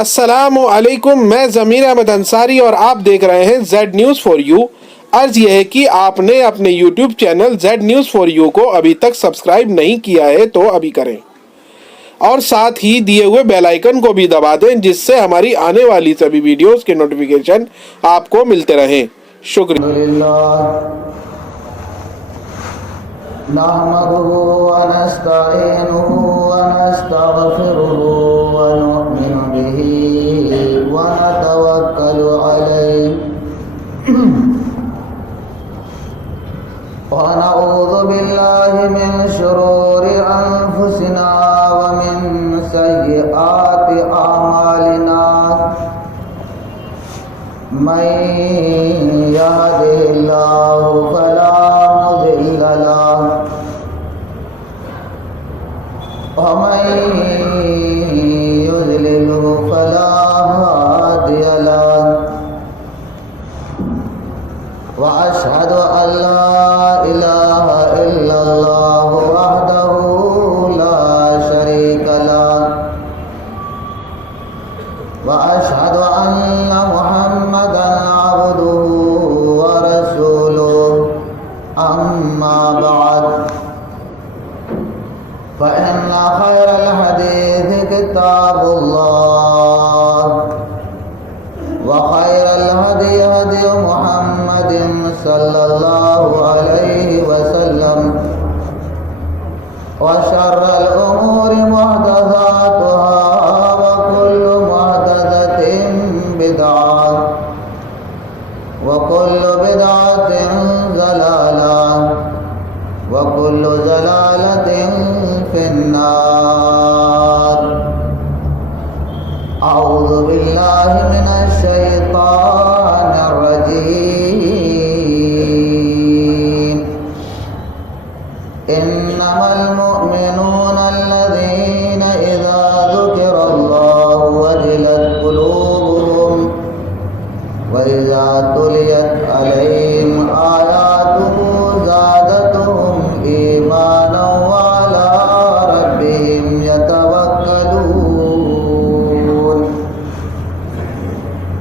السلام علیکم، میں ضمیر احمد انصاری اور آپ دیکھ رہے ہیں زیڈ نیوز فار یو۔ عرض یہ ہے کہ آپ نے اپنے YouTube channel Z news for you کو ابھی تک سبسکرائب نہیں کیا ہے تو ابھی کریں، اور ساتھ ہی دیے ہوئے بیل آئیکن کو بھی دبا دیں جس سے ہماری آنے والی سبھی ویڈیوز کے نوٹیفیکیشن آپ کو ملتے رہیں۔ شکریہ۔ نحمده ونستعينه ونستغفره ونؤمن به ونتوكل عليه ونعوذ بالله من شرور أنفسنا ومن سيئات أعمالنا من يهده الله فلا مضل له ومن يضلله فلا هادي له وأشهد أن لا إله إلا الله وحده لا شريك له وأشهد أن محمدا عبده ورسوله أما بعد فإن خير الحديث كتاب الله وخير الهدي هدي محمد صلى الله عليه وسلم وشر الأمور محدثاتها وكل محدثة بدعة وكل بدعة ضلالة وكل ضلالة في النار۔ أعوذ بالله من الشيطان الرجيم۔ إنما المؤمنون الذين إذا ذكر الله وجلت قلوبهم وإذا تليت عليهم آياته زادتهم إيمانا وعلى ربهم يتوكلون۔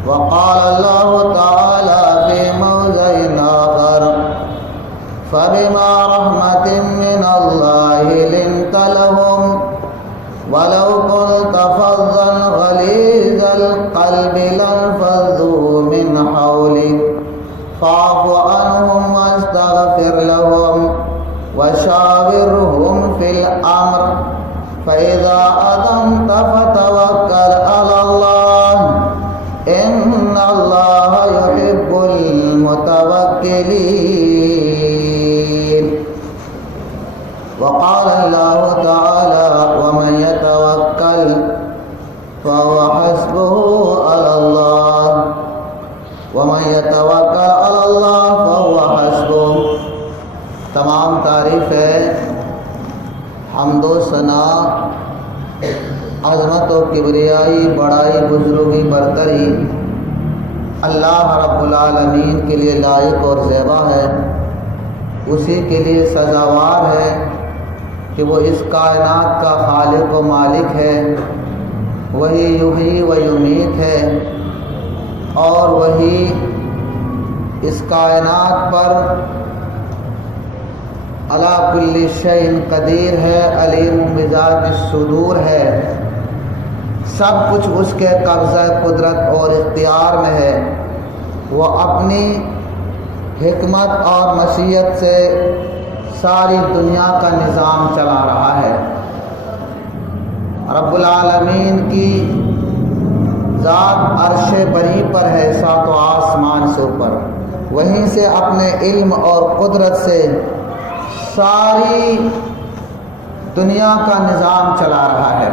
وقال الله تعالى في موضع آخر: فبما رحمة من الله لنت لهم ولو كنت فظا غليظ القلب لانفضوا من حولك فاعف عنهم واستغفر لهم وشاورهم في الأمر فإذا عزمت فتوكل على الله إن الله يحب المتوكلين۔ وقال الله تعالى: ومن يتوكل فهو حسبه على الله ومن يتوكل على الله فهو حسبه۔ تمام تعریف ہے، حمد و ثنا، عظمت و کبریائی، بڑائی، بزرگی، برتری اللہ رب العالمین کے لیے لائق اور زیبا ہے۔ اسی کے لیے سزاوار ہے کہ وہ اس کائنات کا خالق و مالک ہے، وہی یحیی و یمیت ہے، اور وہی اس کائنات پر علی کل شیء قدیر ہے، علیم بذات الصدور ہے۔ سب کچھ اس کے قبضہ قدرت اور اختیار میں ہے۔ وہ اپنی حکمت اور مشیت سے ساری دنیا کا نظام چلا رہا ہے۔ رب العالمین کی ذات عرش بری پر ہے، ساتوں آسمان سے اوپر، وہیں سے اپنے علم اور قدرت سے ساری دنیا کا نظام چلا رہا ہے۔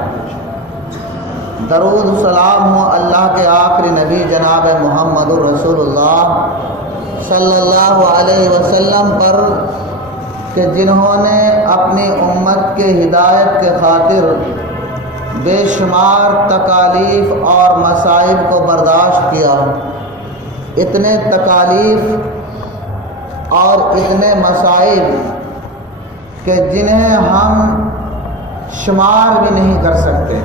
درود و سلام ہو اللہ کے آخری نبی جناب محمد رسول اللہ صلی اللہ علیہ وسلم پر کہ جنہوں نے اپنی امت کے ہدایت کے خاطر بے شمار تکالیف اور مصائب کو برداشت کیا۔ اتنے تکالیف اور اتنے مصائب کہ جنہیں ہم شمار بھی نہیں کر سکتے۔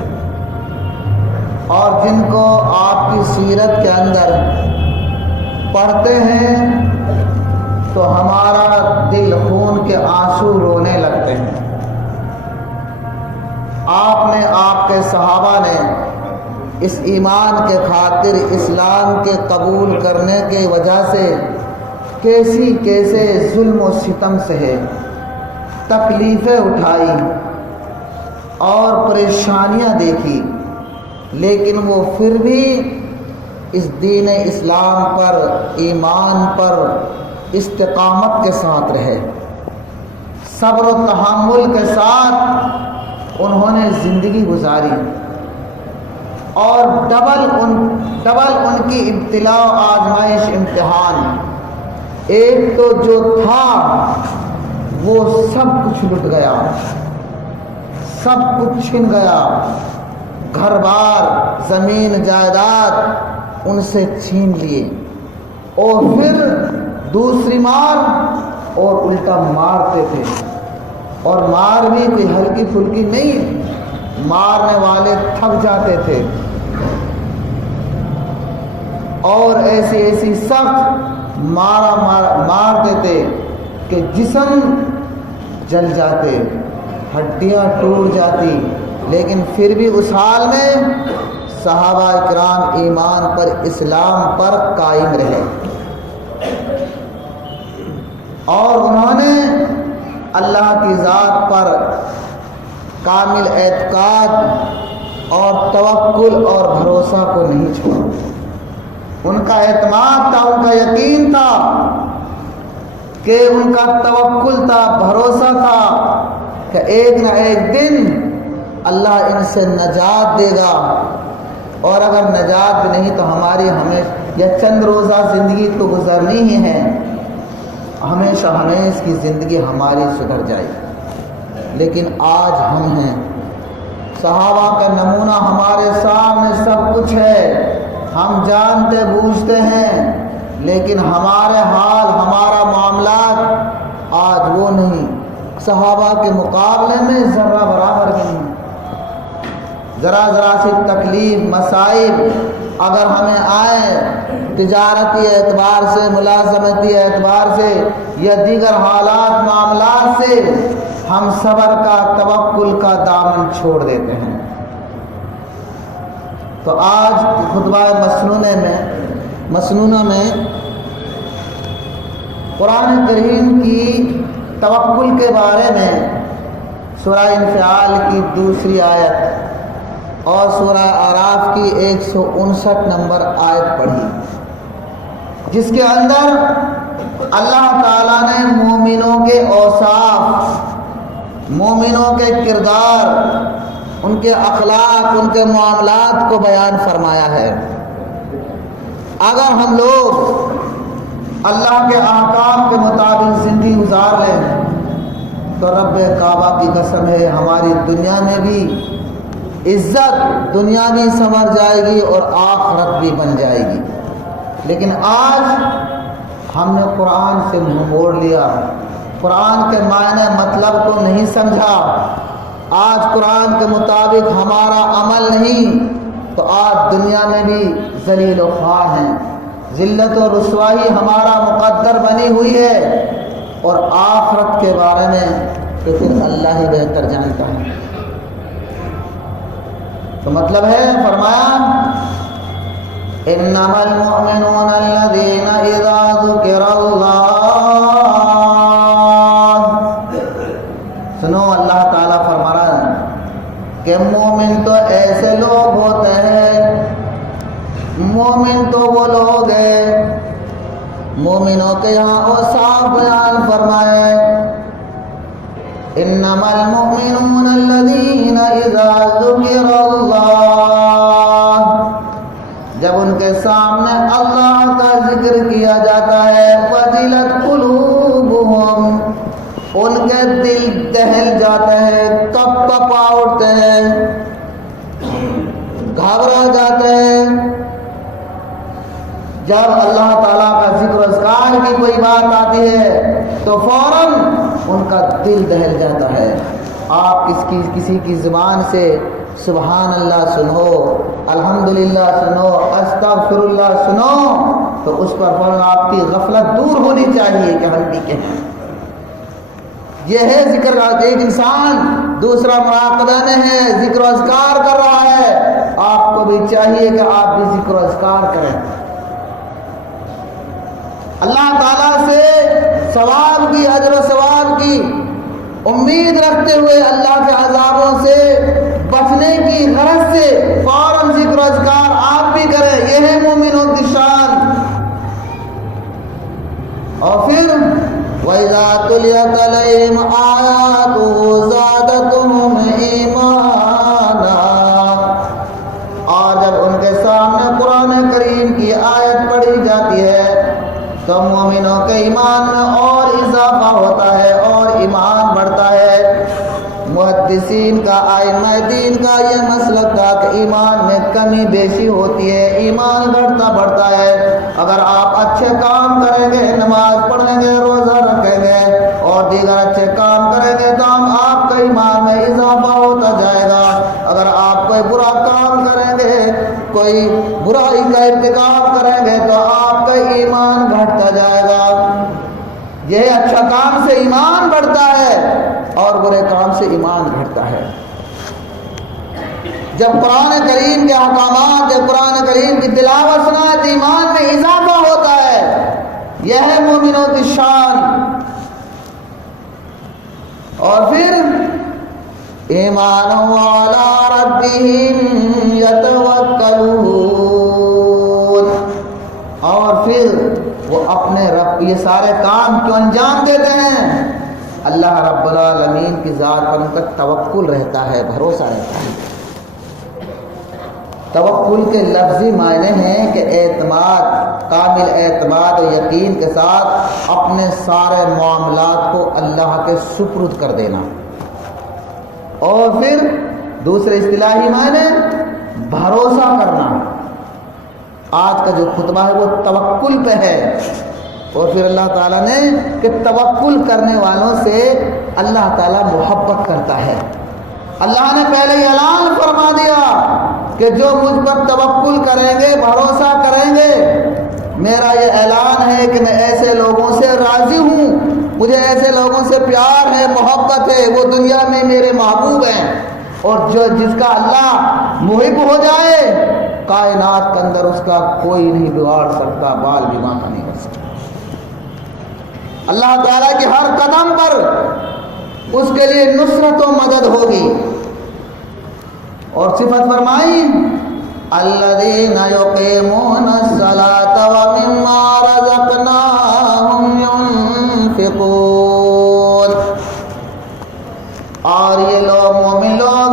اور جن کو آپ کی سیرت کے اندر پڑھتے ہیں تو ہمارا دل خون کے آنسو رونے لگتے ہیں۔ آپ نے، آپ کے صحابہ نے اس ایمان کے خاطر اسلام کے قبول کرنے کی وجہ سے کیسے ظلم و ستم سہے، تکلیفیں اٹھائی اور پریشانیاں دیکھی، لیکن وہ پھر بھی اس دین اسلام پر، ایمان پر استقامت کے ساتھ رہے، صبر و تحمل کے ساتھ انہوں نے زندگی گزاری، اور ڈبل ان کی ابتلا و آزمائش، امتحان۔ ایک تو جو تھا وہ سب کچھ لٹ گیا، سب کچھ چھن گیا، گھر بار، زمین جائیداد ان سے چھین لیے، اور پھر دوسری مار، اور الٹا مارتے تھے، اور مار بھی کوئی ہلکی پھلکی نہیں، مارنے والے تھک جاتے تھے، اور ایسی سخت مارتے تھے کہ جسم جل جاتے، ہڈیاں ٹوٹ جاتی، لیکن پھر بھی اس حال میں صحابہ کرام ایمان پر، اسلام پر قائم رہے، اور انہوں نے اللہ کی ذات پر کامل اعتقاد اور توکل اور بھروسہ کو نہیں چھوڑا۔ ان کا اعتماد تھا، ان کا یقین تھا، کہ ان کا توکل تھا، بھروسہ تھا کہ ایک نہ ایک دن اللہ ان سے نجات دے گا، اور اگر نجات بھی نہیں تو ہماری یہ چند روزہ زندگی تو گزرنی ہی ہے، ہمیشہ کی زندگی ہماری سدھر جائے گی۔ لیکن آج ہم ہیں، صحابہ کا نمونہ ہمارے سامنے سب کچھ ہے، ہم جانتے بوجھتے ہیں، لیکن ہمارے حال، ہمارا معاملات آج وہ نہیں، صحابہ کے مقابلے میں ذرہ برابر نہیں۔ ذرا سی تکلیف، مصائب اگر ہمیں آئے، تجارتی اعتبار سے، ملازمتی اعتبار سے یا دیگر حالات، معاملات سے، ہم صبر کا، توکل کا دامن چھوڑ دیتے ہیں۔ تو آج خطبہ مسنونہ میں قرآن کریم کی توکل کے بارے میں سورہ انفعال کی 2 آیت اور سورہ اعراف کی 159 نمبر آیت پڑھی، جس کے اندر اللہ تعالیٰ نے مومنوں کے اوصاف، مومنوں کے کردار، ان کے اخلاق، ان کے معاملات کو بیان فرمایا ہے۔ اگر ہم لوگ اللہ کے احکام کے مطابق زندگی گزار لیں تو رب کعبہ کی قسم ہے ہماری دنیا میں بھی عزت، دنیا بھی سنور جائے گی اور آخرت بھی بن جائے گی۔ لیکن آج ہم نے قرآن سے منہ موڑ لیا، قرآن کے معنی مطلب کو نہیں سمجھا، آج قرآن کے مطابق ہمارا عمل نہیں، تو آج دنیا میں بھی ذلیل و خوار ہیں، ذلت و رسوائی ہمارا مقدر بنی ہوئی ہے، اور آخرت کے بارے میں تو پھر اللہ ہی بہتر جانتا ہے۔ تو مطلب ہے، فرمایا انما المؤمنون الذين اذا ذكر اللہ، سنو اللہ تعالیٰ فرما رہا ہے کہ مومن تو ایسے لوگ ہوتے ہیں، مومن تو وہ لوگ ہیں، مومنوں کے یہاں اوصاف بیان فرمائے، انما المؤمنون الذين اذا ذكر اللہ، جب ان کے سامنے اللہ کا ذکر کیا جاتا ہے، وجلت قلوبهم، ان کے دل دہل جاتے ہیں، کپا اٹھتے ہیں، گھبرا جاتے ہیں۔ جب اللہ تعالیٰ کا ذکر و اذکار کی کوئی بات آتی ہے تو فوراً ان کا دل دہل جاتا ہے۔ آپ کسی کی زبان سے سبحان اللہ سنو، الحمدللہ سنو، استغفراللہ سنو، تو اس پر فوراً آپ کی غفلت دور ہونی چاہیے کہ ہم بھی کہیں۔ یہ ہے ذکر۔ ایک انسان دوسرا مراقبہ میں ہے، ذکر و اذکار کر رہا ہے، آپ کو بھی چاہیے کہ آپ بھی ذکر و اذکار کریں۔ اللہ تعالیٰ سے ثواب کی، اجر و ثواب کی امید رکھتے ہوئے، اللہ کے عذابوں سے بچنے کی غرض سے فوراً ذکر و اذکار آپ بھی کریں۔ یہ ہے مومنوں کی شان۔ اور پھر وَإِذَا تُلِيَتْ عَلَيْهِمْ آيَاتُهُ زَادَتْهُمْ إِيمَانًا، اور جب ان کے سامنے قرآن کریم کی آیت پڑھی جاتی ہے تو مومنوں کے ایمان میں اور اضافہ ہوتا ہے اور ایمان بڑھتا ہے۔ محدثین کا، ائمہ دین کا یہ مسلک تھا کہ ایمان میں کمی بیشی ہوتی ہے، ایمان گھٹتا بڑھتا ہے۔ اگر آپ اچھے کام کریں گے، نماز پڑھیں گے، روزہ رکھیں گے اور دیگر اچھے کام کریں گے تو آپ کا ایمان میں اضافہ ہوتا جائے گا۔ اگر آپ کوئی برا کام کریں گے، کوئی برائی کا ارتکاب کریں گے تو آپ کا ایمان گھٹتا جائے گا۔ یہ اچھا کام سے ایمان بڑھتا ہے اور برے کام سے ایمان گھٹتا ہے۔ جب قرآن کریم کے احکامات، جب قرآن کریم کی تلاوت سنائے تو ایمان میں اضافہ ہوتا ہے۔ یہ ہے مومنوں کی شان۔ اور پھر ایمان علی ربہم یتوکلون، اور پھر وہ اپنے رب، یہ سارے کام کیوں انجام دیتے ہیں؟ اللہ رب العالمین کی ذات پر ان کا توکل رہتا ہے، بھروسہ رہتا ہے۔ توکل کے لفظی معنی ہیں کہ اعتماد، کامل اعتماد و یقین کے ساتھ اپنے سارے معاملات کو اللہ کے سپرد کر دینا۔ اور پھر دوسرے اصطلاحی معنی بھروسہ کرنا۔ آج کا جو خطبہ ہے وہ توکل پہ ہے۔ اور پھر اللہ تعالیٰ نے کہ توکل کرنے والوں سے اللہ تعالیٰ محبت کرتا ہے۔ اللہ نے پہلے ہی اعلان فرما دیا کہ جو مجھ پر توکل کریں گے، بھروسہ کریں گے، میرا یہ اعلان ہے کہ میں ایسے لوگوں سے راضی ہوں، مجھے ایسے لوگوں سے پیار ہے، محبت ہے، وہ دنیا میں میرے محبوب ہیں۔ اور جس کا اللہ محب ہو جائے، کائنات کے اندر اس کا کوئی نہیں بگاڑ سکتا، بال بھی باقی نہیں ہو سکتا۔ اللہ تعالیٰ کے ہر قدم پر اس کے لیے نصرت و مدد ہوگی۔ اور صفت فرمائی الذین یقیمون الصلاۃ ومما رزقناہم ينفقون، اور یہ لوگ مومن لوگ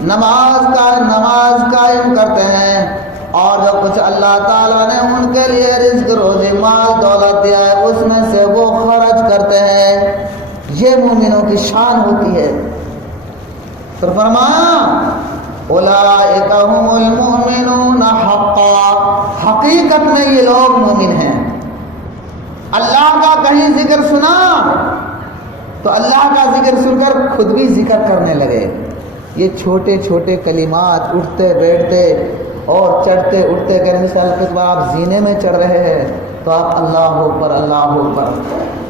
نماز قائم کرتے ہیں اور جو کچھ اللہ تعالیٰ نے ان کے لیے رزق، روزی، مال، دولت دیا ہے اس میں سے وہ خرچ کرتے ہیں۔ یہ مومنوں کی شان ہوتی ہے۔ تو فرمایا اولئک هم المؤمنون حقا، حقیقت میں یہ لوگ مومن ہیں۔ اللہ کا کہیں ذکر سنا تو اللہ کا ذکر سن کر خود بھی ذکر کرنے لگے۔ یہ چھوٹے چھوٹے کلمات، اٹھتے بیٹھتے اور چڑھتے اٹھتے، کہ مثال کے طور آپ زینے میں چڑھ رہے ہیں تو آپ اللہ اکبر اللہ اکبر،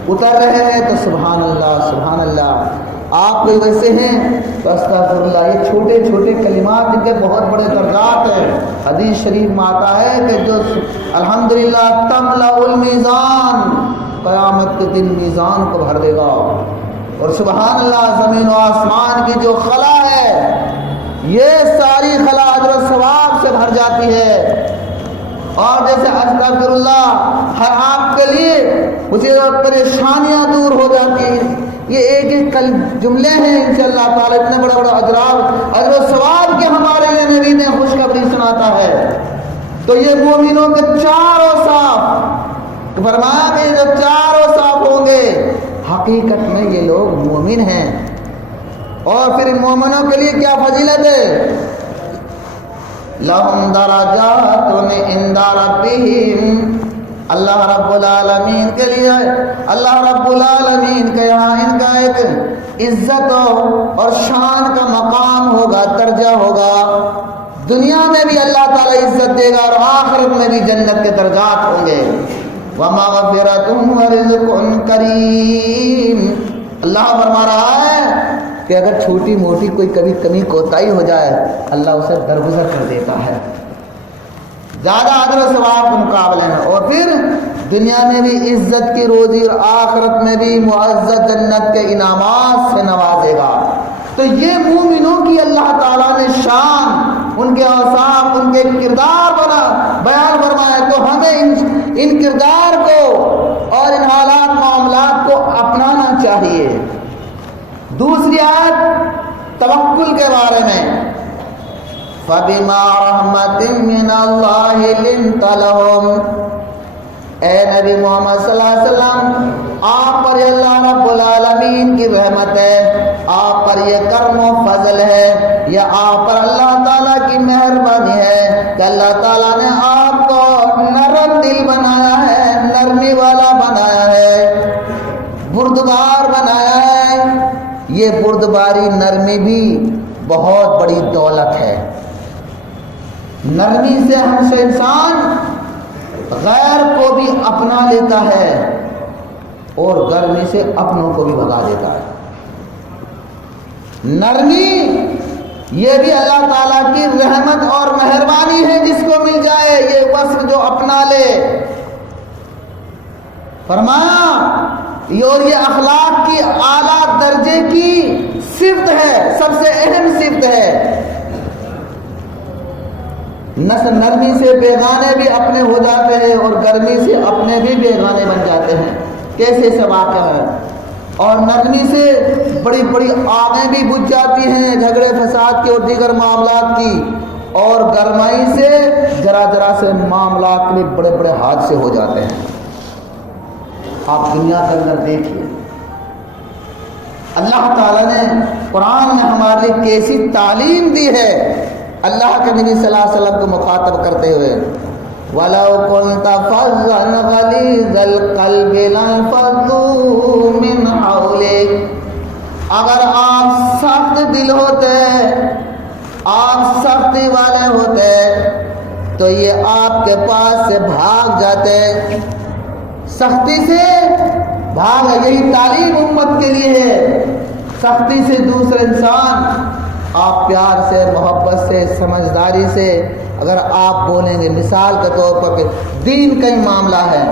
اتر رہے ہیں تو سبحان اللہ سبحان اللہ، آپ کوئی ویسے ہیں تو استغفر اللہ۔ یہ چھوٹے چھوٹے کلمات جن کے بہت بڑے درجات ہیں۔ حدیث شریف میں آتا ہے کہ جو الحمدللہ تملأ المیزان، قیامت کے دن میزان کو بھر دے گا۔ اور سبحان اللہ، زمین و آسمان کی جو خلا ہے یہ ساری خلا اجر و ثواب سے بھر جاتی ہے۔ اور جیسے استغفر اللہ ہر آپ کے لیے مجھے پریشانیاں دور ہو جاتی ہیں، یہ ایک ایک جملے ہیں ان سے اللہ تعالیٰ اتنے بڑا بڑا اجر و ثواب کے ہمارے لیے نبی نے خوشخبری سناتا ہے۔ تو یہ مومنوں کے چاروں صاف، فرمایا کہ جو چاروں صاف ہوں گے حقیقت میں یہ لوگ مومن ہیں۔ اور پھر ان مومنوں کے لیے کیا فضیلت ہے؟ لَهُمْ دَرَجَاتٌ عِنْدَ رَبِّهِمْ، اللہ رب العالمین کے لیے، اللہ رب العالمین کے یہاں ان کا ایک عزت اور شان کا مقام ہوگا، درجہ ہوگا۔ دنیا میں بھی اللہ تعالیٰ عزت دے گا اور آخرت میں بھی جنت کے درجات ہوں گے. وَمَغْفِرَةٌ وَرِزْقٌ كَرِيمٌ. اللہ فرما رہا ہے کہ اگر چھوٹی موٹی کوئی کبھی کمی کوتاہی ہو جائے اللہ اسے درگزر کر دیتا ہے زیادہ اجر و ثواب کے مقابلے میں، اور پھر دنیا میں بھی عزت کی روزی اور آخرت میں بھی معزز جنت کے انعامات سے نوازے گا. تو یہ مومنوں کی اللہ تعالیٰ نے شان، ان کے اوصاف، ان کے کردار بیان فرمایا. تو ہمیں ان کردار کو اور ان حالات معاملات کو اپنانا چاہیے. دوسری آیت توکل کے بارے میں، فَبِمَا رَحْمَةٍ مِّنَ اللَّهِ لِنْتَ لَهُمْ. اے نبی محمد صلی اللہ علیہ وسلم، آپ پر یہ اللہ رب العالمین کی رحمت ہے، آپ پر یہ کرم و فضل ہے، یا آپ پر اللہ تعالیٰ کی مہربانی ہے کہ اللہ تعالیٰ نے آپ کو نرم دل بنایا ہے، نرمی والا بنایا ہے، بردبار بنایا ہے. یہ بردباری نرمی بھی بہت بڑی دولت ہے. نرمی سے ہم سے انسان غیر کو بھی اپنا لیتا ہے اور گرمی سے اپنوں کو بھی بھگا دیتا ہے. نرمی یہ بھی اللہ تعالیٰ کی رحمت اور مہربانی ہے، جس کو مل جائے یہ وصف جو اپنا لے. فرمایا اور یہ اخلاق کی اعلیٰ درجے کی صفت ہے، سب سے اہم صفت ہے. نرمی سے بیگانے بھی اپنے ہو جاتے ہیں اور گرمی سے اپنے بھی بیگانے بن جاتے ہیں. کیسے سے واقع ہے. اور نرمی سے بڑی بڑی آگیں بھی بجھ جاتی ہیں جھگڑے فساد کی اور دیگر معاملات کی، اور گرمائی سے ذرا ذرا سے معاملات میں بڑے بڑے حادثے ہو جاتے ہیں. آپ دنیا کے اندر دیکھیے اللہ تعالیٰ نے قرآن میں ہمارے لیے کیسی تعلیم دی ہے. اللہ کے نبی صلی اللہ علیہ وسلم کو مخاطب کرتے ہوئے، وَلَوْ كُنْتَ فَظًّا غَلِيظَ الْقَلْبِ لَانفَضُّوا مِنْ حَوْلِكَ. اگر آپ سخت دل ہوتے، آپ سختی والے ہوتے تو یہ آپ کے پاس سے بھاگ جاتے. سختی سے بھاگ، یہی تعلیم امت کے لیے ہے. سختی سے دوسرے انسان، آپ پیار سے، محبت سے، سمجھداری سے اگر آپ بولیں گے، مثال کے طور پر کہ دین کا ہی معاملہ ہے،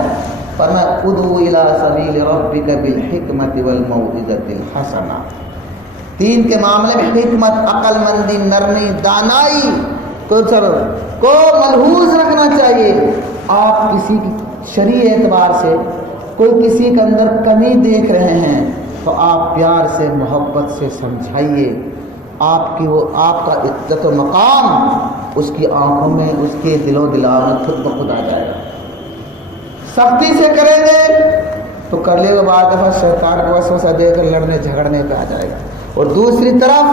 فرمایا ادعو الی سبیل ربک بالحکمت والموعظۃ الحسنہ. دین کے معاملے میں حکمت، عقل مندی، نرمی، دانائی کو ملحوظ رکھنا چاہیے. آپ کسی کی شرعی اعتبار سے کوئی کسی کے اندر کمی دیکھ رہے ہیں تو آپ پیار سے، محبت سے سمجھائیے. آپ کا عزت و مقام اس کی آنکھوں میں، اس کے دل و دماغ میں خود بخود آ جائے گا. سختی سے کریں گے تو کر لے گا، بعض دفعہ شیطان کو وسوسہ دے کر لڑنے جھگڑنے پہ آ جائے گا. اور دوسری طرف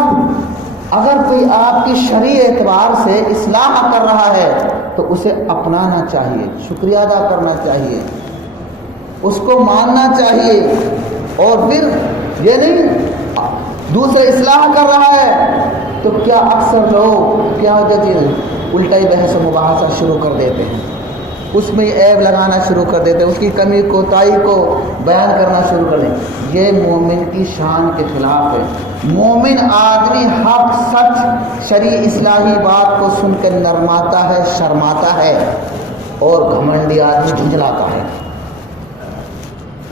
اگر کوئی آپ کی شرعی اعتبار سے اصلاح کر رہا ہے تو اسے اپنانا چاہیے، شکریہ ادا کرنا چاہیے، اس کو ماننا چاہیے. اور پھر یہ نہیں دوسرے اصلاح کر رہا ہے تو کیا اکثر لوگ کیا ہوتا ہے الٹا ہی بحث و مباحثہ شروع کر دیتے ہیں، اس میں عیب لگانا شروع کر دیتے ہیں، اس کی کمی کوتاہی کو بیان کرنا شروع کر دیں. یہ مومن کی شان کے خلاف ہے. مومن آدمی حق، سچ، شرعی اصلاحی بات کو سن کر نرماتا ہے، شرماتا ہے، اور گھمنڈی آدمی جھنجلاتا ہے،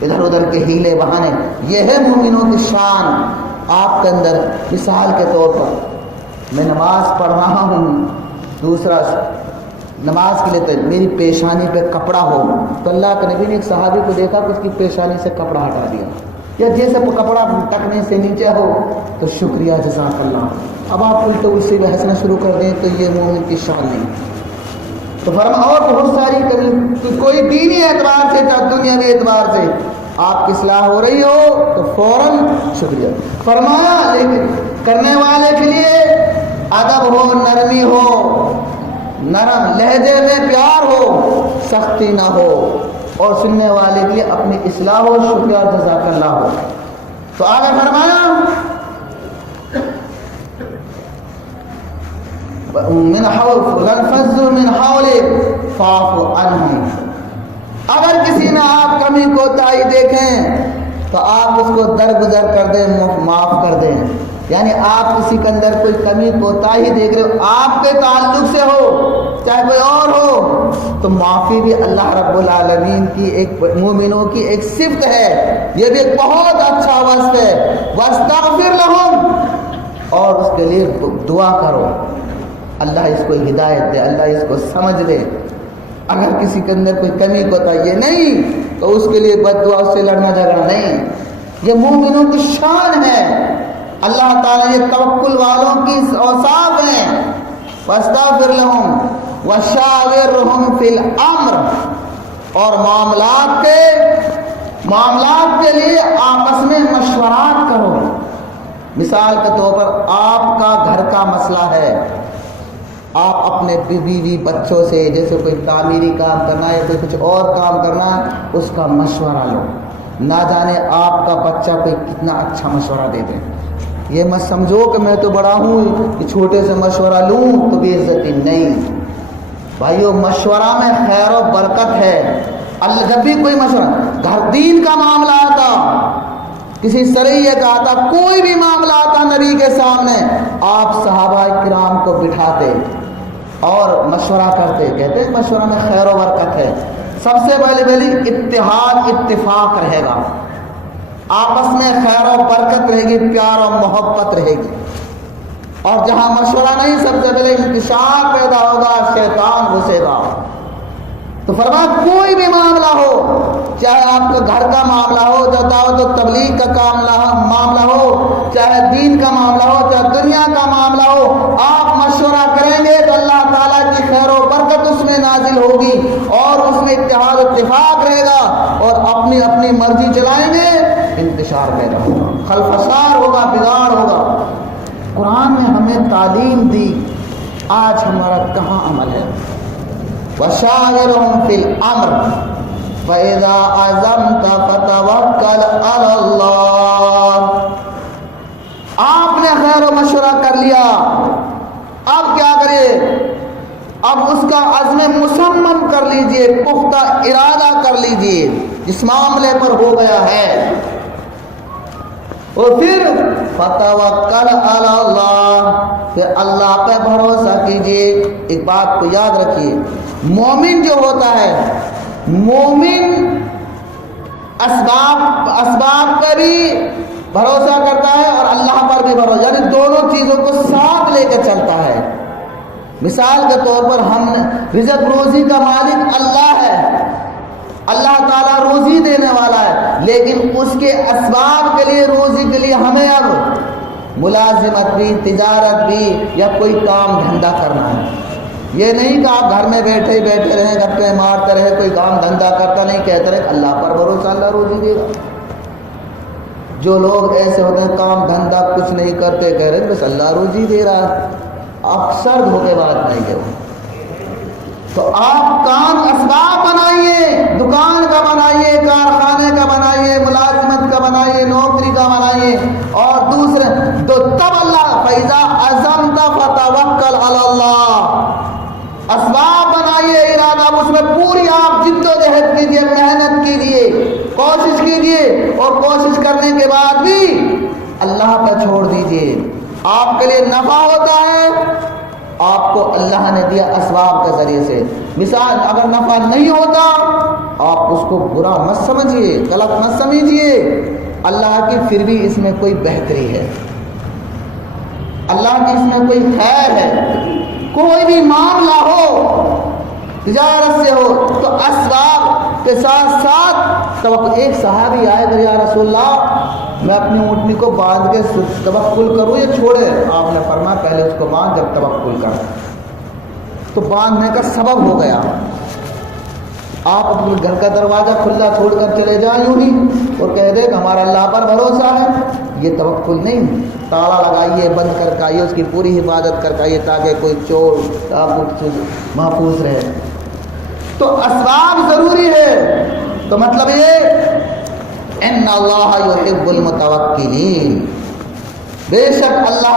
ادھر ادھر کے ہیلے بہانے. یہ ہے مومنوں کی شان. آپ کے اندر مثال کے طور پر میں نماز پڑھ رہا ہوں، دوسرا نماز کے لیے میری پیشانی پہ کپڑا ہو تو اللہ کے نبی نے ایک صحابی کو دیکھا کہ اس کی پیشانی سے کپڑا ہٹا دیا، یا جیسے کپڑا ٹکنے سے نیچے ہو تو شکریہ جزاک اللہ. اب آپ الٹے اس سے بھی ہنسنا شروع کر دیں تو یہ مومن کی شان نہیں. تو فرما اور بہت ساری کمی، کوئی دینی اعتبار سے یا دنیاوی اعتبار سے آپ کی اصلاح ہو رہی ہو تو فوراً شکریہ. فرمایا لیکن کرنے والے کے لیے ادب ہو، نرمی ہو، نرم لہجے میں پیار ہو، سختی نہ ہو، اور سننے والے کے لیے اپنی اصلاح ہو، شکریہ جزاک اللہ ہو. تو آگے فرمایا من حول لنفضوا من حولك فاعف عنهم. اگر کسی میں آپ کمی کوتاہی دیکھیں تو آپ اس کو درگزر کر دیں, معاف کر دیں. یعنی آپ کسی کے اندر کوئی کمی کوتاہی دیکھ رہے ہو, آپ کے تعلق سے ہو چاہے کوئی اور ہو, تو معافی بھی اللہ رب العالمین کی ایک مومنوں کی ایک صفت ہے. یہ بھی ایک بہت اچھا وصف ہے. واستغفر لهم, اور اس کے لیے دعا کرو, اللہ اس کو ہدایت دے, اللہ اس کو سمجھ دے. اگر کسی کے اندر کوئی کمی کوتاہی نہیں تو اس کے لیے بد دعا, اس سے لڑنا جھگڑنا نہیں. یہ مومنوں کی شان ہے. اللہ تعالیٰ یہ توکل والوں کی اوصاف ہیں. واستغفر لهم وشاورهم فی الامر, اور معاملات کے لیے آپس میں مشورات کرو. مثال کے طور پر آپ کا گھر کا مسئلہ ہے, آپ اپنے بیوی بچوں سے, جیسے کوئی تعمیری کام کرنا ہے, کوئی کچھ اور کام کرنا ہے, اس کا مشورہ لو. نہ جانے آپ کا بچہ کوئی کتنا اچھا مشورہ دے دے. یہ مت سمجھو کہ میں تو بڑا ہوں کہ چھوٹے سے مشورہ لوں تو بے عزتی نہیں. بھائیو, مشورہ میں خیر و برکت ہے. اللہ جب بھی کوئی مشورہ, گھر دین کا معاملہ آتا, کسی سریا کا آتا, کوئی بھی معاملہ آتا نبی کے سامنے, آپ صحابہ کرام کو بٹھاتے اور مشورہ کرتے. کہتے ہیں مشورہ میں خیر و برکت ہے. سب سے پہلی اتحاد اتفاق رہے گا, آپس میں خیر و برکت رہے گی, پیار و محبت رہے گی. اور جہاں مشورہ نہیں, سب سے پہلے انتشار پیدا ہوگا, شیطان گھسے گا. تو فرمایا کوئی بھی معاملہ ہو, چاہے آپ کا گھر کا معاملہ ہو, جو دعوت و تبلیغ کا معاملہ ہو, چاہے دین کا معاملہ ہو, چاہے دنیا کا معاملہ ہو, آپ مشورہ کریں گے تو اللہ تعالیٰ کی خیر و برکت اس میں نازل ہوگی, اور اس میں اتحاد و اتفاق رہے گا. اور اپنی اپنی مرضی چلائیں گے, انتشار پیدا ہوگا, خلفشار ہوگا, بگاڑ ہوگا. قرآن نے ہمیں تعلیم دی, آج ہمارا کہاں عمل ہے؟ وشاورهم فی الامر فاذا عزمت فتوکل علی اللہ. آپ نے خیر و مشورہ کر لیا, اب کیا کرے؟ اب اس کا عزم مصمم کر لیجئے, پختہ ارادہ کر لیجئے جس معاملے پر ہو گیا ہے. اور پھر فتوکل علی اللہ, پھر اللہ پہ بھروسہ کیجئے. ایک بات کو یاد رکھیے, مومن جو ہوتا ہے, مومن اسباب پر بھی بھروسہ کرتا ہے اور اللہ پر بھی بھروسہ, یعنی دونوں چیزوں کو ساتھ لے کے چلتا ہے. مثال کے طور پر ہم رزق روزی کا مالک اللہ ہے, اللہ تعالیٰ روزی دینے والا ہے, لیکن اس کے اسباب کے لیے, روزی کے لیے ہمیں اب ملازمت بھی, تجارت بھی, یا کوئی کام دھندا کرنا ہے. یہ نہیں کہ آپ گھر میں بیٹھے رہیں, گپے مارتے رہے, کوئی کام دھندا کرتا نہیں, کہتے رہے اللہ پر بھروسہ, اللہ روزی دے گا. جو لوگ ایسے ہوتے ہیں کام دھندا کچھ نہیں کرتے, کہہ رہے بس اللہ روزی دے رہا ہے, اکثر دھوکے باز نہیں گئے. تو آپ کام اسباب بنائیے, دکان کا بنائیے, کارخانے کا بنائیے, ملازمت کا بنائیے, نوکری کا بنائیے, اور دوسرے تو تب اللہ فَإِذَا عَزَمْتَ فَتَوَكَّلْ عَلَى اللَّهِ, اسباب بنائیے, ارادہ اس میں پوری آپ جد و جہد کیجیے, محنت کیجیے, کوشش کیجیے, اور کوشش کرنے کے بعد بھی اللہ پہ چھوڑ دیجیے. آپ کے لیے نفع ہوتا ہے, آپ کو اللہ نے دیا اسباب کے ذریعے سے. مثال اگر نفع نہیں ہوتا, آپ اس کو برا مت سمجھیے, غلط مت سمجھیے, اللہ کی پھر بھی اس میں کوئی بہتری ہے, اللہ کی اس میں کوئی خیر ہے. کوئی بھی معاملہ ہو, تجارت سے ہو, تو اسباب کے ساتھ ساتھ ایک صحابی آئے کہ یا رسول اللہ میں اپنی اونٹنی کو باندھ کے توکل کروں یا چھوڑے؟ آپ نے فرمایا پہلے اس کو باندھ, جب توکل کر. تو باندھنے کا سبب ہو گیا. آپ اپنے گھر کا دروازہ کھلا چھوڑ کر چلے جائیں یوں ہی اور کہہ دیں کہ ہمارا اللہ پر بھروسہ ہے, یہ توکل نہیں. تالا لگائیے, بند کر کے آئیے, اس کی پوری حفاظت کر کے آئیے تاکہ کوئی چور آپ محفوظ رہے. تو اسباب ضروری ہے. تو مطلب یہ ان اللہ یحب المتوکلین, بے شک اللہ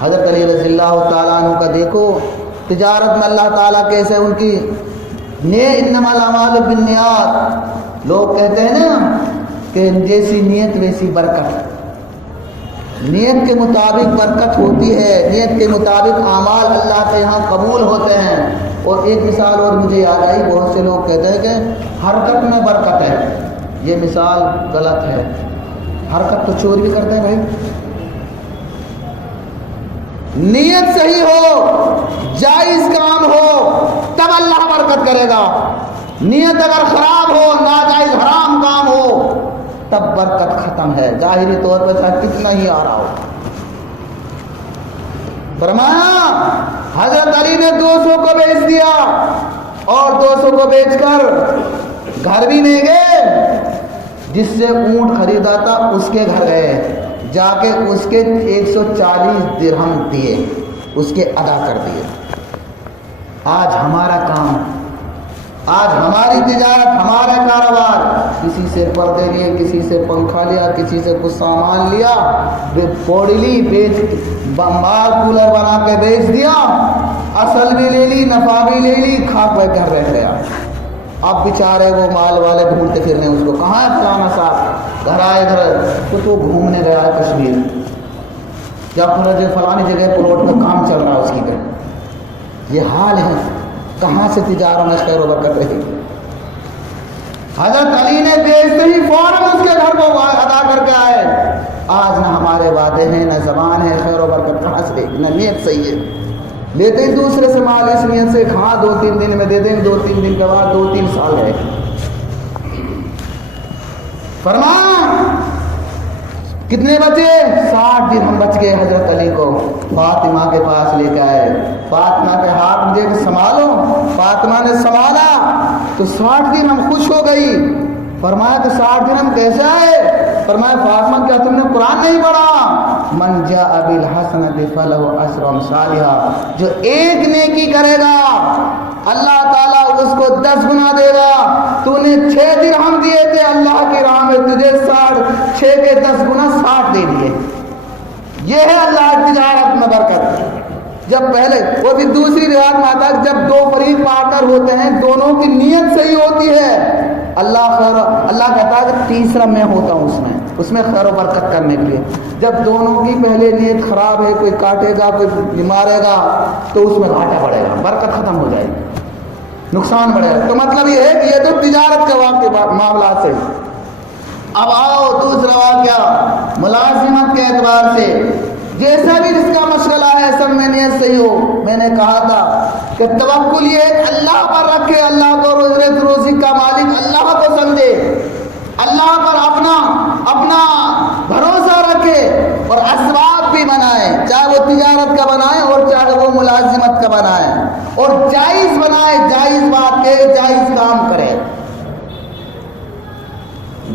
حضرت علی رضی اللہ تعالیٰ عنہ کا دیکھو تجارت میں اللہ تعالیٰ کیسے ان کی انما الاعمال بالنیات، لوگ کہتے ہیں نا کہ جیسی نیت ویسی برکت، نیت کے مطابق برکت ہوتی ہے، نیت کے مطابق اعمال اللہ کے یہاں قبول ہوتے ہیں۔ اور ایک مثال اور مجھے یاد آئی، بہت سے لوگ کہتے ہیں کہ حرکت میں برکت ہے، یہ مثال غلط ہے۔ حرکت تو چور بھی کرتے ہیں بھائی، نیت صحیح ہو، جائز کام ہو تب اللہ برکت کرے گا، نیت اگر خراب ہو، ناجائز حرام کام ہو تب برکت ختم ہے، ظاہری طور پر چاہے کتنا ہی آ رہا ہو۔ فرمایا حضرت علی نے 200 کو بیچ دیا اور 200 کو بیچ کر گھر بھی نہیں گئے، جس سے اونٹ خریدا تھا اس کے گھر گئے، جا کے اس کے 140 درہم دیے، اس کے ادا کر دیے۔ آج ہمارا کام، آج ہماری تجارت، ہمارا کاروبار، کسی سے پردے لیے، کسی سے پنکھا لیا، کسی سے کچھ سامان لیا، پوڑی لی، بیچ بمبار کولر بنا کے بیچ دیا، اصل بھی لے لی، نفع بھی لے لی، کھا پہ گھر رہ گیا۔ اب بیچارے وہ مال والے ڈھونڈتے پھرنے اس کو، کہاں ہے فلانا صاحب، گھر آئے گھر تو گھومنے گیا ہے کشمیر، یا فلانی جگہ پلاٹ میں کام چل رہا ہے اس کی گھر۔ یہ حال ہے، کہاں سے تجارت میں خیر و برکت رہی۔ حضرت علی نے بیچتے ہی فوراً اس کے گھر کو ادا کر کے آئے۔ آج نہ ہمارے وعدے ہیں، نہ زبان ہے، خیر و برکت کہاں سے، نہ نیت صحیح ہے۔ لیتے ہی دوسرے سے مال اس نیت سے، ہاں 2-3 دن میں دے دیں، 2-3 دن کے بعد 2-3 سال ہے۔ فرمایا کتنے بچے؟ 60 درہم بچ گئے۔ حضرت علی کو فاطمہ کے پاس لے کے آئے، فاطمہ کے ہاتھ میں دے کے سنبھالو۔ فاطمہ نے سنبھالا تو 60 درہم خوش ہو گئی۔ فرمایا کہ 60 درہم کیسے آئے؟ فرمایا فاطمہ کیا تم نے قرآن نہیں پڑھا؟ من جاء بالحسنۃ فلہ عشر امثالھا، جو ایک نیکی کرے گا اللہ تعالیٰ اس کو 10 گنا دے گا۔ تو نے 6 درہم دیے تھے اللہ کی راہ میں، تجھے 6 کے 10 گنا 60 دے دیے۔ یہ ہے اللہ کی تجارت میں برکت۔ جب پہلے وہ بھی دوسری روایت میں آتا ہے، جب 2 فریق پارٹنر ہوتے ہیں، دونوں کی نیت صحیح ہوتی ہے، اللہ کہتا ہے کہ تیسرا میں ہوتا ہوں اس میں خیر و برکت کرنے کے لیے۔ جب دونوں کی پہلے نیت خراب ہے، کوئی کاٹے گا، کوئی مارے گا، تو اس میں گھاٹا پڑے گا، برکت ختم ہو جائے گی، نقصان بڑھے گا۔ تو مطلب یہ ہے کہ یہ تو تجارت کے معاملات سے۔ اب آؤ دوسرا واقعہ ملازمت کے اعتبار سے، جیسا بھی جس کا مشغلہ ہے سب میں نیت صحیح ہو۔ میں نے کہا تھا کہ توکل یہ اللہ پر رکھے، اللہ کو روزی کا مالک اللہ کو سمجھے، اللہ پر اپنا بھروسہ رکھے اور اسباب بھی بنائے، چاہے وہ تجارت کا بنائے اور چاہے وہ ملازمت کا بنائے، اور جائز بنائے، جائز بات کہے، جائز کام کرے۔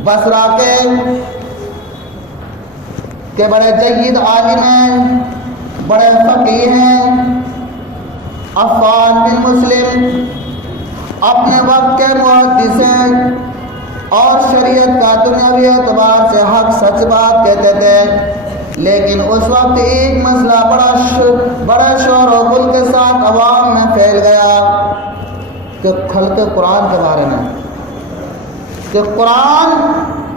بصرہ کے بڑے جید عالم ہیں، بڑے فقیہ ہیں عفان بن مسلم، اپنے وقت کے محدث ہیں اور شریعت کا دنیاوی اعتبار سے حق سچ بات کہتے تھے۔ لیکن اس وقت ایک مسئلہ بڑا شور و گل کے ساتھ عوام میں پھیل گیا کہ خلق قرآن کے بارے میں، کہ قرآن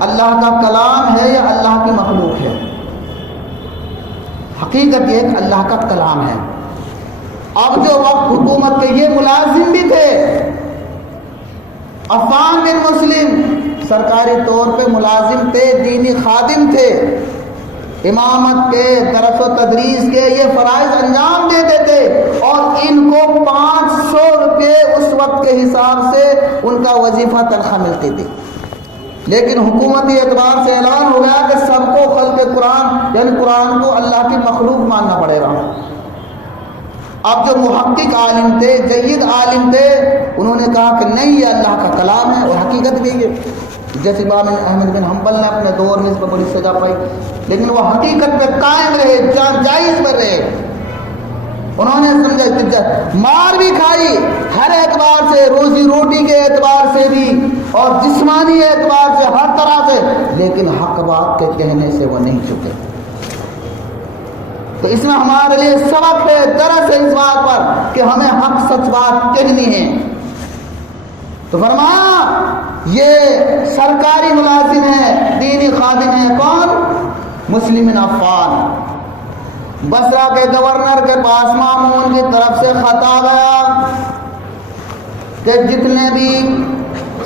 اللہ کا کلام ہے یا اللہ کی مخلوق ہے۔ حقیقت یہ کہ اللہ کا کلام ہے۔ اب جو وقت حکومت کے یہ ملازم بھی تھے، عفان بن مسلم سرکاری طور پہ ملازم تھے، دینی خادم تھے، امامت کے، درس و تدریس کے یہ فرائض انجام دیتے تھے، اور ان کو 500 روپے اس وقت کے حساب سے ان کا وظیفہ تنخواہ ملتی تھی۔ لیکن حکومتی اعتبار سے اعلان ہو گیا کہ سب کو خلق قرآن یعنی قرآن کو اللہ کی مخلوق ماننا پڑے گا۔ اب جو محقق عالم تھے، جید عالم تھے، انہوں نے کہا کہ نہیں یہ اللہ کا کلام ہے اور حقیقت بھی ہے۔ جیسے امام احمد بن حنبل نے اپنے دور میں اس پر بڑی سزا پائی، لیکن وہ حقیقت پہ قائم رہے، جائز پر رہے۔ انہوں نے سمجھا، مار بھی کھائی ہر اعتبار سے، روزی روٹی کے اعتبار سے بھی اور جسمانی اعتبار سے، ہر طرح سے، لیکن حق بات کے کہنے سے وہ نہیں چکے۔ تو اس میں ہمارے لیے سبق ہے، درس ہے اس بات پر کہ ہمیں حق سچ بات کہنی ہے۔ تو فرمایا یہ سرکاری ملازم ہے، دینی خادم ہے، کون؟ مسلم بن عفان۔ بصرہ کے گورنر کے پاس مامون کی طرف سے خط آ گیا کہ جتنے بھی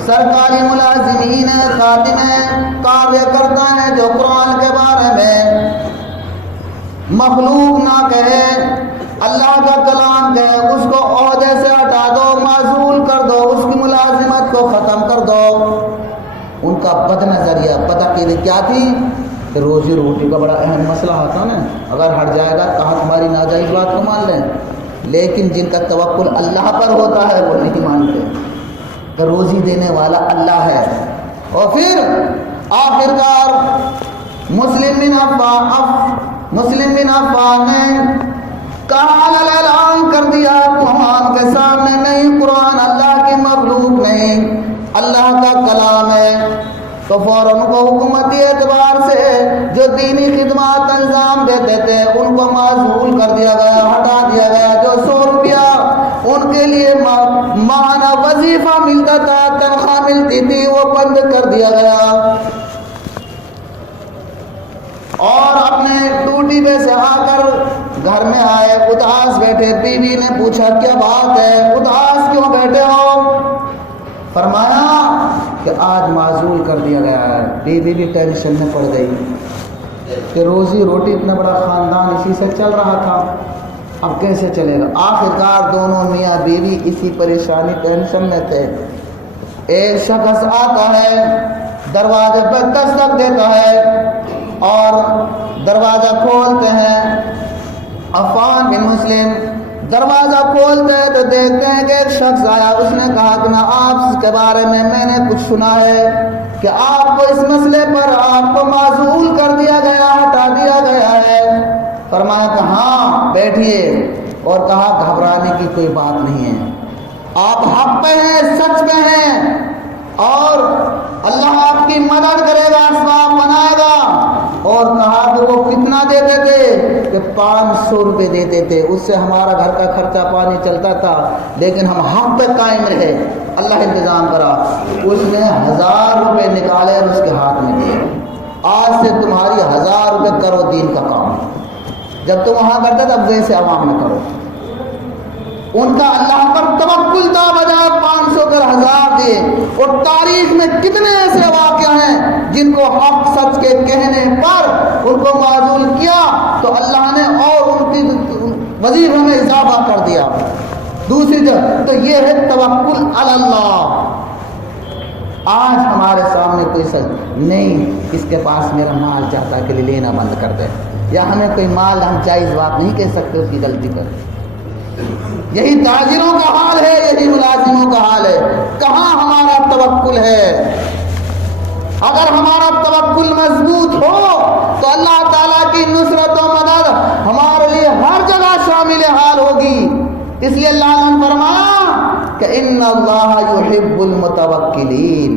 سرکاری ملازمین ہیں، خادم ہیں، کاریہ کرتا ہے جو قرآن کے بارے میں مخلوق نہ کہے، اللہ کا کلام کہے، اس کو عہدے سے ہٹا دو، معزول کر دو، اس کی ملازمت کو ختم کر دو۔ ان کا بد نظریہ، بدعقیدگی کیا تھی؟ کہ روزی روٹی کا بڑا اہم مسئلہ ہوتا نا، اگر ہٹ جائے گا کہاں تمہاری ناجائز بات کو مان لیں۔ لیکن جن کا توکل اللہ پر ہوتا ہے وہ نہیں مانتے کہ روزی دینے والا اللہ ہے۔ اور پھر آخرکار مسلم بن عفان نے کہا، اعلان کر دیا قرآن کے سامنے، نہیں قرآن اللہ کی مخلوق نہیں، اللہ کا کلام ہے۔ تو فوراً کو حکومتی اعتبار سے جو دینی خدمات انجام دیتے تھے ان کو معزول کر دیا گیا، ہٹا دیا گیا۔ جو 100 روپیہ ان کے لیے ماہانہ وظیفہ ملتا تھا، تنخواہ ملتی تھی، وہ بند کر دیا گیا۔ اور اپنے ڈیوٹی پہ سے آ کر گھر میں آئے، اداس بیٹھے۔ بیوی نے پوچھا کیا بات ہے، اداس کیوں بیٹھے ہو؟ فرمایا کہ آج معزول کر دیا گیا ہے۔ بیوی بھی ٹینشن میں پڑ گئی کہ روزی روٹی اتنا بڑا خاندان اسی سے چل رہا تھا، اب کیسے چلے گا؟ آخرکار دونوں میاں بیوی اسی پریشانی ٹینشن میں تھے۔ ایک شخص آتا ہے، دروازے پر دستک دیتا ہے اور دروازہ کھولتے ہیں۔ عفان بن مسلم دروازہ کھولتے ہیں تو دیکھتے ہیں کہ ایک شخص آیا، اس نے کہا کہ میں آپ کے بارے میں نے کچھ سنا ہے کہ آپ کو اس مسئلے پر آپ کو معزول کر دیا گیا، ہٹا دیا گیا ہے۔ فرمایا کہ ہاں بیٹھیے، اور کہا گھبرانے کی کوئی بات نہیں ہے، آپ حق پہ ہیں، سچ پہ ہیں، اور اللہ آپ کی مدد کرے گا، اسباب بنائے گا۔ اور کہا کہ وہ کتنا دیتے تھے؟ کہ 500 روپے دیتے تھے، اس سے ہمارا گھر کا خرچہ پانی چلتا تھا، لیکن ہم حق پہ قائم رہے، اللہ انتظام کرا۔ اس نے 1000 روپے نکالے اور اس کے ہاتھ میں دیے، آج سے تمہاری 1000 روپے کرو دین کا کام، جب تم وہاں کرتے تب ویسے عوام میں کرو۔ ان کا اللہ پر توکل تھا، بجائے 500 پر 1000 دیے۔ اور تاریخ میں کتنے ایسے واقعہ ہیں جن کو حق سچ کے کہنے پر ان کو معزول کیا تو اللہ نے اور ان کی وظیفے میں اضافہ کر دیا۔ دوسری جگہ تو یہ ہے توکل علی اللہ۔ آج ہمارے سامنے کوئی سچ نہیں، اس کے پاس میرا مال جاتا ہے کہ لینا بند کر دے، یا ہمیں کوئی مال ہم جائز بات نہیں کہہ سکتے اس کی غلطی پر۔ یہی تاجروں کا حال ہے، یہی ملازموں کا حال ہے۔ کہاں ہمارا توکل ہے؟ اگر ہمارا توکل مضبوط ہو تو اللہ تعالیٰ کی نصرت و مدد ہمارے لیے ہر جگہ شامل حال ہوگی۔ اس لیے اللہ نے فرمایا کہ ان اللہ یحب المتوکلین،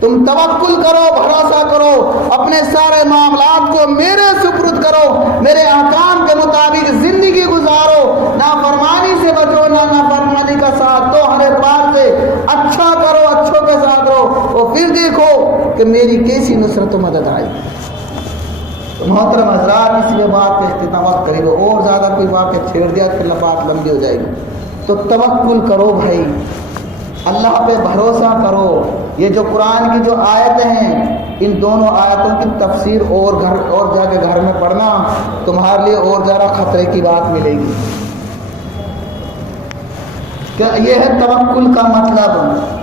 تم توکل کرو، بھروسہ کرو، اپنے سارے معاملات کو میرے سپرد کرو، میرے احکام کے مطابق زندگی گزارو، نافرمانی سے بچو، نافرمانی کا ساتھ دو، ہر بات سے اچھا کرو، اچھوں کے ساتھ رہو، اور پھر دیکھو کہ میری کیسی نصرت و مدد آئی۔ محترم حضرات، اس لیے بات کا اختتام وقت قریب ہے، اور زیادہ کوئی بات چھیڑ دیا پھر بات لمبی ہو جائے گی۔ تو توکل کرو بھائی، اللہ پہ بھروسہ کرو۔ یہ جو قرآن کی جو آیتیں ہیں، ان دونوں آیتوں کی تفسیر اور جا کے گھر میں پڑھنا، تمہارے لیے اور زیادہ خطرے کی بات ملے گی۔ کہ یہ ہے توکل کا مطلب،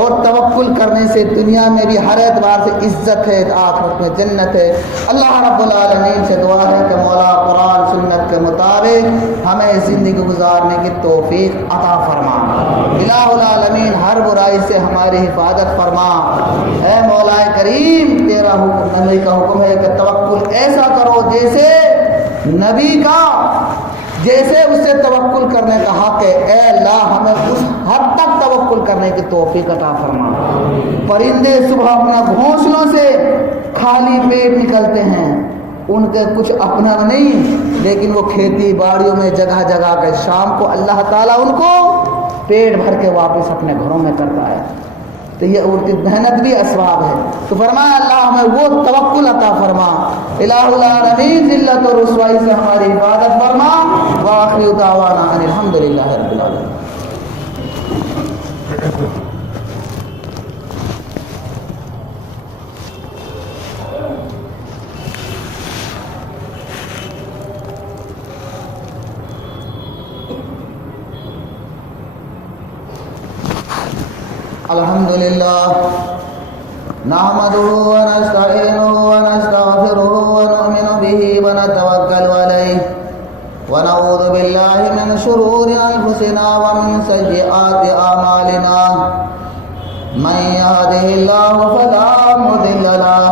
اور توکل کرنے سے دنیا میں بھی ہر اعتبار سے عزت ہے، آخرت میں جنت ہے۔ اللہ رب العالمین سے دعا ہے کہ مولا قرآن سنت کے مطابق ہمیں زندگی گزارنے کی توفیق عطا فرما۔ الہ العالمین ہر برائی سے ہماری حفاظت فرما۔ اے مولا کریم، تیرا حکم، نبی کا حکم ہے کہ توکل ایسا کرو جیسے نبی کا، جیسے اس سے توکل کرنے کا حق ہے۔ اے اللہ ہمیں اس حد تک توکل کرنے کی توفیق عطا فرما۔ پرندے صبح اپنا گھونسلوں سے خالی پیٹ نکلتے ہیں، ان کے کچھ اپنا نہیں، لیکن وہ کھیتی باڑیوں میں جگہ جگہ کے شام کو اللہ تعالیٰ ان کو پیٹ بھر کے واپس اپنے گھروں میں کرتا ہے. تو یہ ان کی محنت بھی اسباب ہے. تو فرمایا اللہ ہمیں وہ توکل عطا فرما، الہ العالمین ذلت و رسوائی سے ہماری حفاظت فرما. وآخر دعوانا ان الحمدللہ رب العالمین. الحمدللہ نحمده ونستعینه ونستغفره ونؤمن به ونتوکل علیہ ونعوذ باللہ من شرور انفسنا ومن سیئات اعمالنا من يهده الله فلا مضل له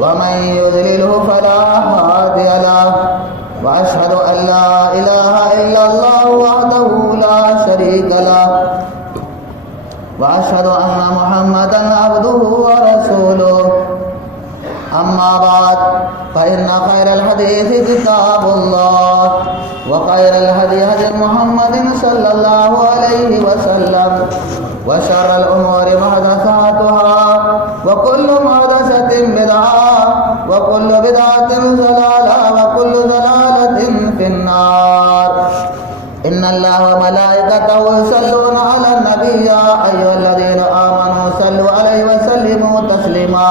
ومن يضلله فلا هادي له واشهد ان لا اله الا الله وحده لا شريك له وأشهد أن محمدًا عبده ورسوله. أما بعد فإن خير الحديث كتاب الله وخير الهدي هدي محمد صلى الله عليه وسلم وشر الأمور محدثاتها وكل محدثة بدعة وكل بدعة ضلالة وكل ضلالة في النار. إن الله وملائكته يصلون على النبي يا أيها الذين آمنوا صلوا عليه وسلموا تسليما.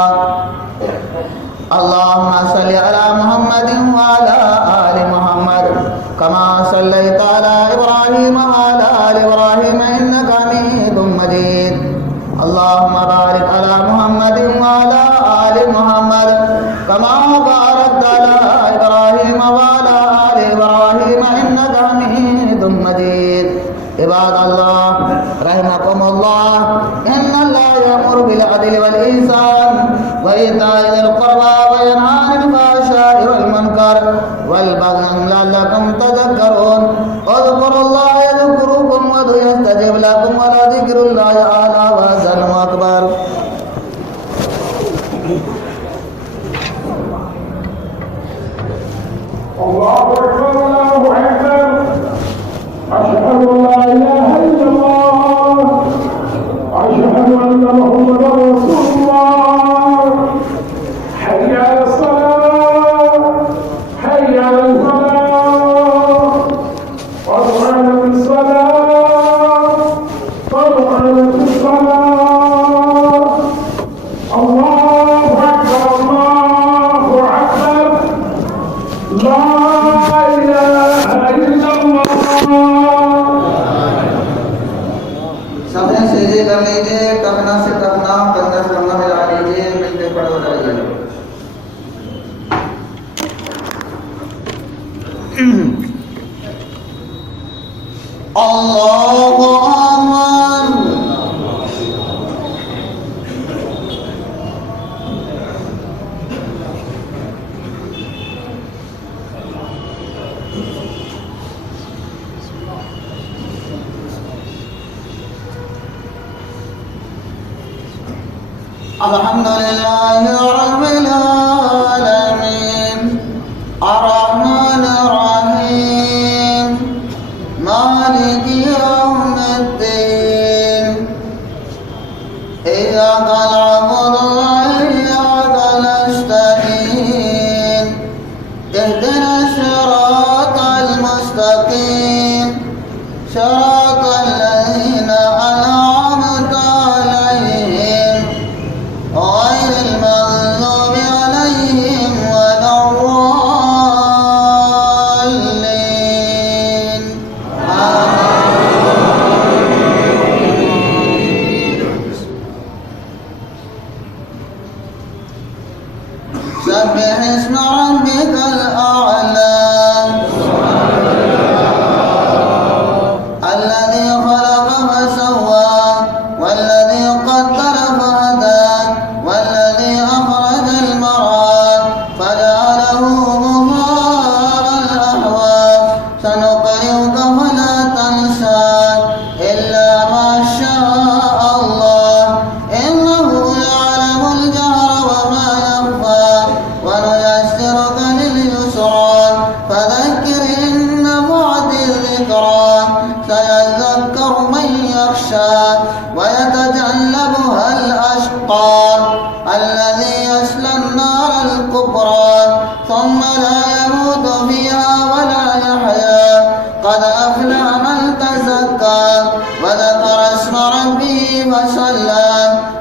اللهم صل على محمد وعلى آل محمد كما صليت على إبراهيم وعلى آل إبراهيم إنك حميد مجيد. اللهم بارك على محمد وعلى آل محمد كما باركت على إبراهيم وعلى آل إبراهيم إنك حميد مجيد. عباد الله رحمكم الله، إن الله يأمر بالعدل والإحسان وإيتاء ذي القربى وينهى عن الفحشاء والمنكر والبغي لعلكم تذكرون. اذكروا الله يذكركم وادعوه يستجب لكم ولذكر الله أعلى وأحسن وأكبر. الله أكبر الله أكبر. أشهد أن لا إله إلا الله أشهد أن محمدا رسول الله. حي على الصلاة حي على الفلاح قد قامت الصلاة قد قامت الصلاة. الله أكبر الله أكبر. لا إله إلا الله. سب نے سجدے کر لیجیے، ٹکنا سے ٹکنا، کندھا سے کندھا ملا لیجیے، ملتے کھڑے ہو جائیے. اللہ اکبر. الحمد لله رب العالمين الرحمن الرحيم مالك يوم الدين إياك نعبد وإياك نستعين اهدنا الصراط المستقيم صراط الذين أنعمت عليهم غير المغضوب عليهم ولا الضالين. آمين. ويتجنبها الأشقى الذي يصلى النار الكبرى ثم لا يموت فيها ولا يحيا قد أفلح من تزكى وذكر اسم ربه فصلى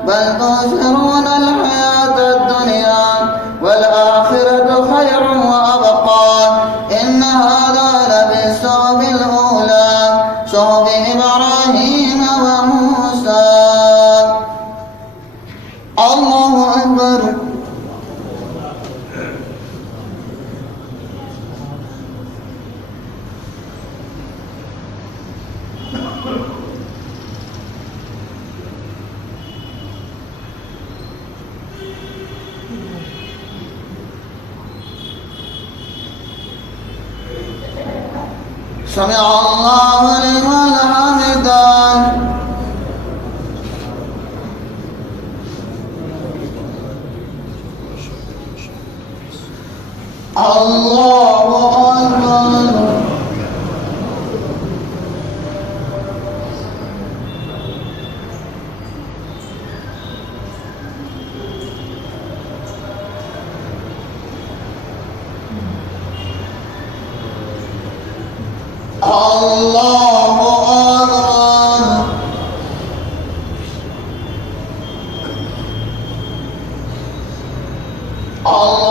بل تؤثرون الحياة الدنيا والآخرة خير وأبقى إن هذا لفي الصحف الأولى صحف إبراهيم وموسى. الله أكبر. سمع الله لمن حمده. الله أكبر. الله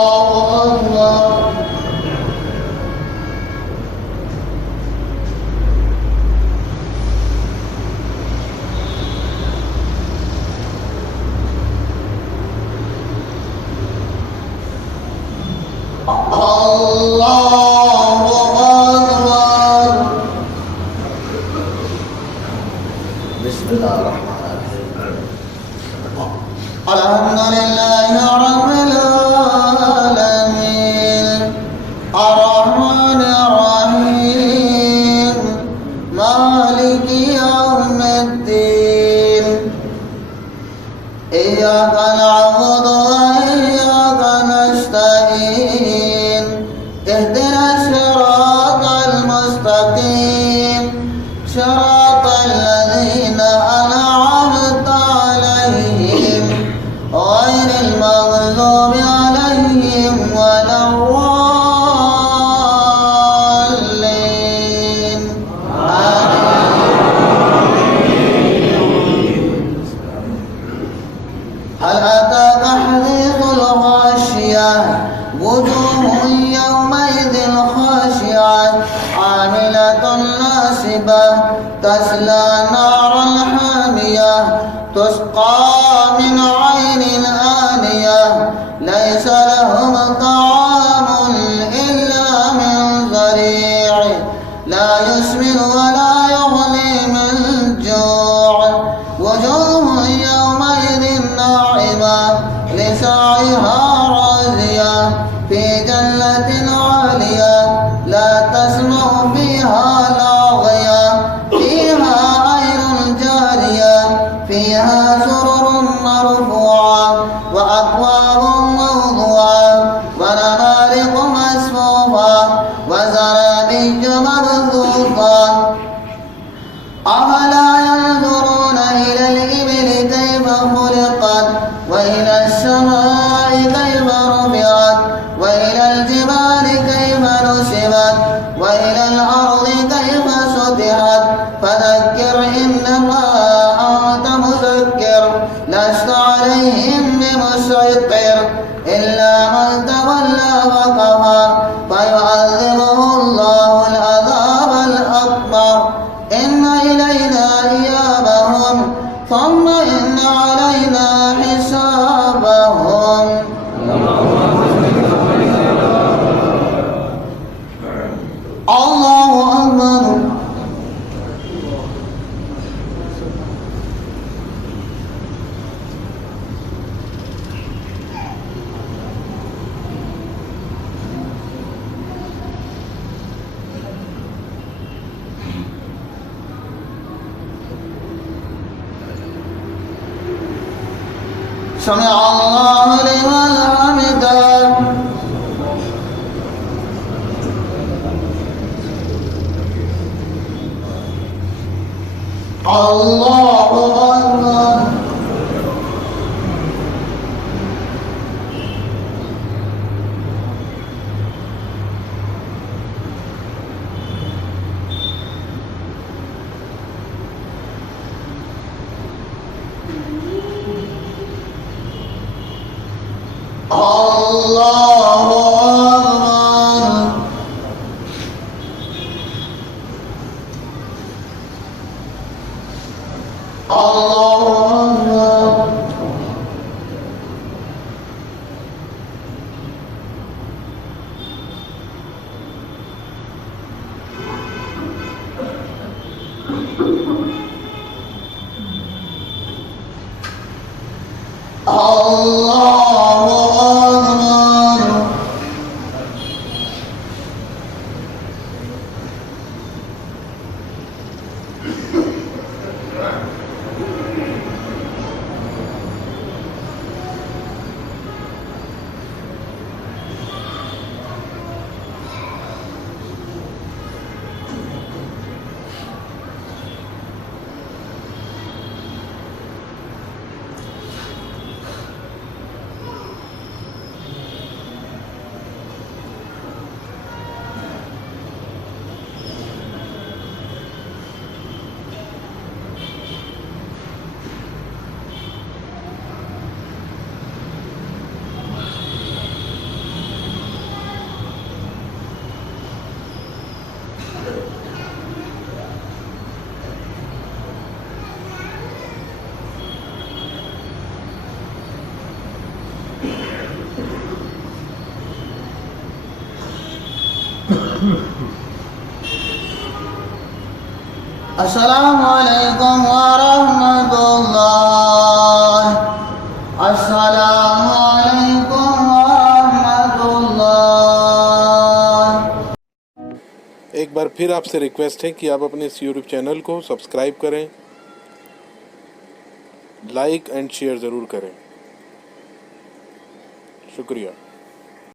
أكبر. الله أكبر. الله أكبر. بسم الله الرحمن الرحيم. الحمد لله رب العالمين الرحمن الرحيم مالك يوم الدين إياك نعبد وإياك نستعين اهدنا الصراط المستقيم صراط الذين أنعمت عليهم غير المغضوب عليهم ولا الضالين. هل أتاك حديث الغاشية وجوه يومئذ خاشعة عاملة ناصبة تصلى نارا حامية تسقى من عين آنية ليس لهم طعام إلا من ضريع لا يسمن ولا يغني من جوع وجوه يومئذ ناعمة لسعيها راضية في جنة عالية لا تسمع فيها لاغية فيها عين جارية فيها سرر مرفوعة وأكواب موضوعة ونمارق مصفوفة وزرابي مبثوثة. أفلا ينظرون إلى الإبل كيف خلقت وإلى السماء كيف رفعت وإلى الجبال كيف نصبت وإلى الأرض كيف سطحت فذكر إنما أنت مذكر لست عليهم بمسيطر إلا من تولى وكفر فيعذبه الله العذاب الأكبر. إن إلينا إيابهم ثم إن علينا حسابهم. الله أكبر. سمع الله لمن حمده. الله اللہ السلام علیکم ورحمۃ اللہ. السلام علیکم ورحمۃ اللہ. ایک بار پھر آپ سے ریکویسٹ ہے کہ آپ اپنے اس یوٹیوب چینل کو سبسکرائب کریں، لائک اینڈ شیئر ضرور کریں. شکریہ.